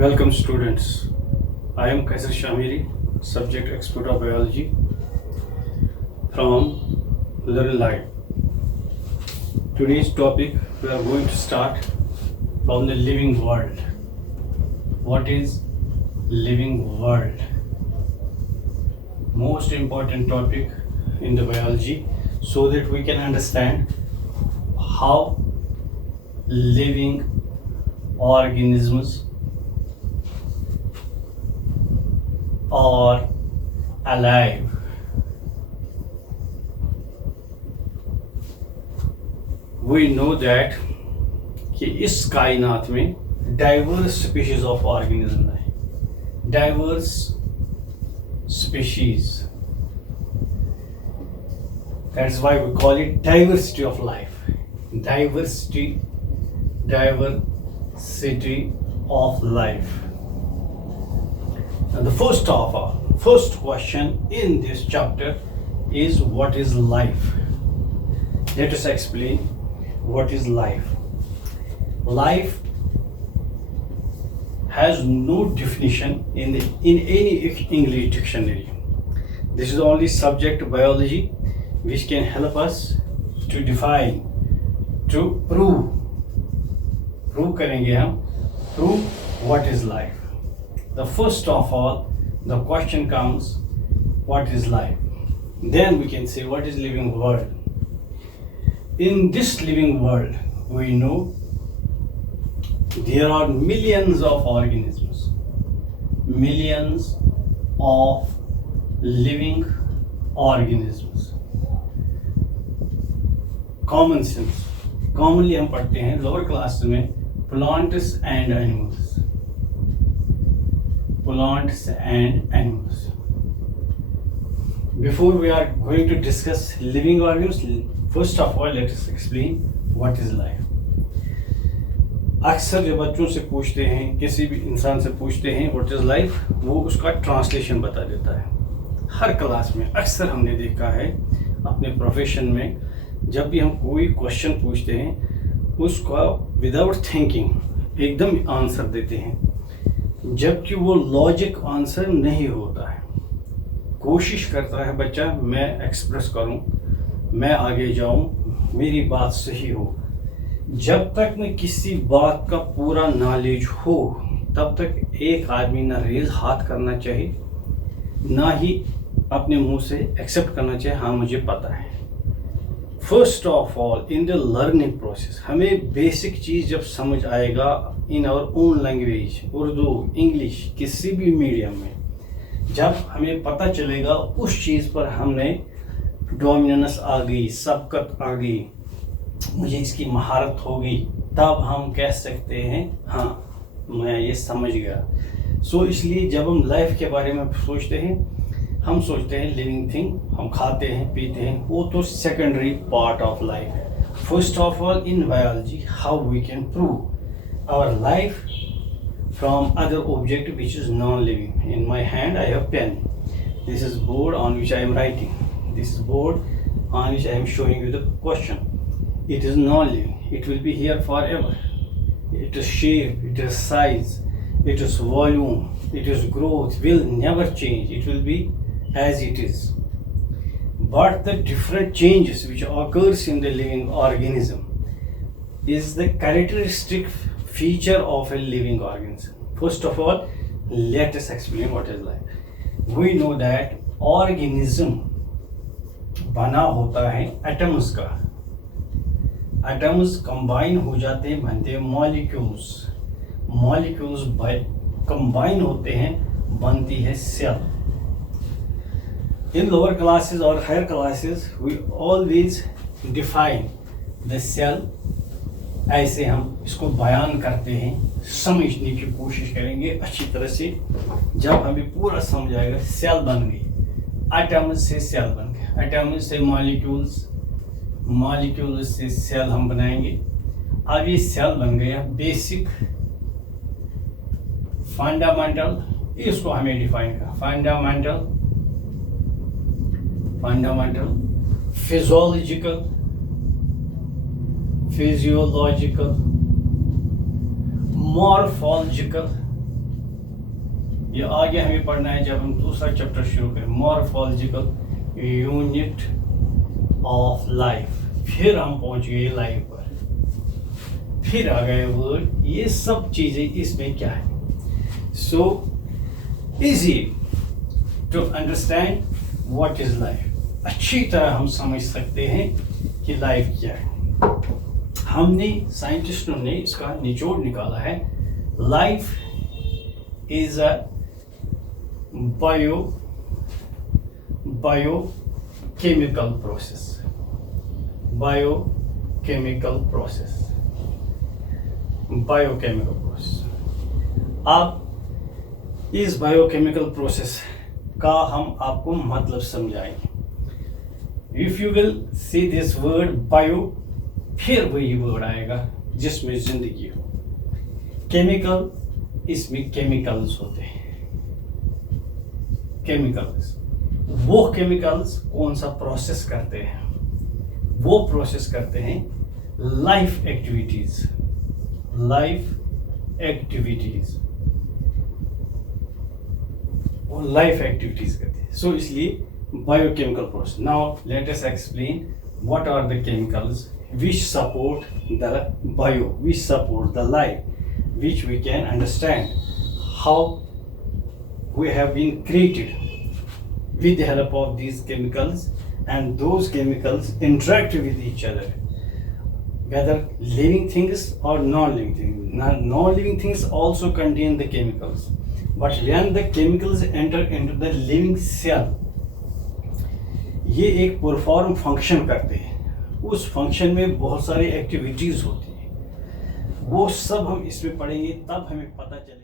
Welcome students. I am Kaisar Shamiri, subject expert of biology from Learn Live. Today's topic we are going to start from the living world. What is living world? Most important topic in the biology so that we can understand how living organisms are alive. We know that कि इस कायनात में diverse species of organism है. Diverse species, that's why we call it diversity of life. Diversity of life. And the first question in this chapter is what is life? Let us explain what is life. Life has no definition in any English dictionary. This is the only subject biology which can help us to define, to prove करेंगे हम, prove what is life. The first of all, the question comes, what is life? Then we can say, what is living world? In this living world, we know there are millions of organisms, millions of living organisms. Common sense. Commonly हम पढ़ते हैं lower class में plants and animals. Plants and animals. Before we are going to discuss living organisms, first of all let us explain what is life. अक्सर जब बच्चों से पूछते हैं, किसी भी इंसान से पूछते हैं व्हाट इज लाइफ, वो उसका ट्रांसलेशन बता देता है. हर क्लास में अक्सर हमने देखा है अपने प्रोफेशन में, जब भी हम कोई क्वेश्चन पूछते हैं उसका विदाउट थिंकिंग एकदम आंसर देते हैं, जबकि वो लॉजिक आंसर नहीं होता है. कोशिश करता है बच्चा मैं एक्सप्रेस करूं, मैं आगे जाऊं, मेरी बात सही हो. जब तक न किसी बात का पूरा नॉलेज हो तब तक एक आदमी ना रेज हाथ करना चाहिए, ना ही अपने मुंह से एक्सेप्ट करना चाहिए हाँ मुझे पता है. First of all in the learning process हमें बेसिक चीज़ जब समझ आएगा in our own language, Urdu, English, किसी भी मीडियम में, जब हमें पता चलेगा उस चीज़ पर हमने डोमिनेंस आ गई, सबकत आ गई, मुझे इसकी महारत हो गई, तब हम कह सकते हैं हाँ मैं ये समझ गया. सो इसलिए जब हम लाइफ के बारे में सोचते हैं, हम सोचते हैं लिविंग थिंग, हम खाते हैं पीते हैं, वो तो सेकेंडरी पार्ट ऑफ लाइफ है. First of all in biology how we can prove our life from other object which is non-living. In my hand I have pen. This is board on which I am writing. This is board on which I am showing you the question. It is non-living. It will be here forever. It is shape, it is size, it is volume, it is growth, will never change. It will be as it is. But the different changes which occurs in the living organism is the characteristic feature of a living organism. First of all, let us explain what is life. We know that organism बना होता है एटम्स का. Atoms combine हो जाते हैं, बनते हैं molecules. Molecules combine होते हैं, बनती है cell. In lower classes or higher classes we always define the cell. ऐसे हम इसको बयान करते हैं, समझने की कोशिश करेंगे अच्छी तरह से. जब हमें पूरा समझ आएगा सेल बन गई, एटम्स से सेल बन गए, एटम्स से मॉलिक्यूल्स, मॉलिक्यूल्स से सेल हम बनाएंगे. अब ये सेल बन गया बेसिक, फंडामेंटल, इसको हमें डिफाइन करना. फंडामेंटल, फिजियोलॉजिकल, morphological, ये आगे हमें पढ़ना है जब हम दूसरा चैप्टर शुरू करें, मॉर्फोलॉजिकल यूनिट ऑफ लाइफ। फिर हम पहुंच गए लाइफ पर, फिर आ गए वर्ड, ये सब चीजें इसमें क्या है। So easy to understand what is life. अच्छी तरह हम समझ सकते हैं कि लाइफ क्या है। हमने साइंटिस्टों ने इसका निचोड़ निकाला है। Life is a biochemical process. Biochemical process. अब इस बायोकेमिकल प्रोसेस का हम आपको मतलब समझाएंगे। If you will see this word bio, फिर वही वर्ड आएगा जिसमें जिंदगी हो। केमिकल, इसमें केमिकल्स होते हैं। केमिकल्स, वो केमिकल्स कौन सा प्रोसेस करते हैं? वो प्रोसेस करते हैं लाइफ एक्टिविटीज। लाइफ एक्टिविटीज, वो लाइफ एक्टिविटीज करते हैं। सो इसलिए biochemical process. Now let us explain what are the chemicals which support the bio, which support the life, which we can understand how we have been created with the help of these chemicals, and those chemicals interact with each other, whether living things or non-living things. Non-living things also contain the chemicals, but when the chemicals enter into the living cell, ये एक perform function करते हैं। उस फंक्शन में बहुत सारी एक्टिविटीज होती हैं, वो सब हम इसमें पढ़ेंगे, तब हमें पता चले।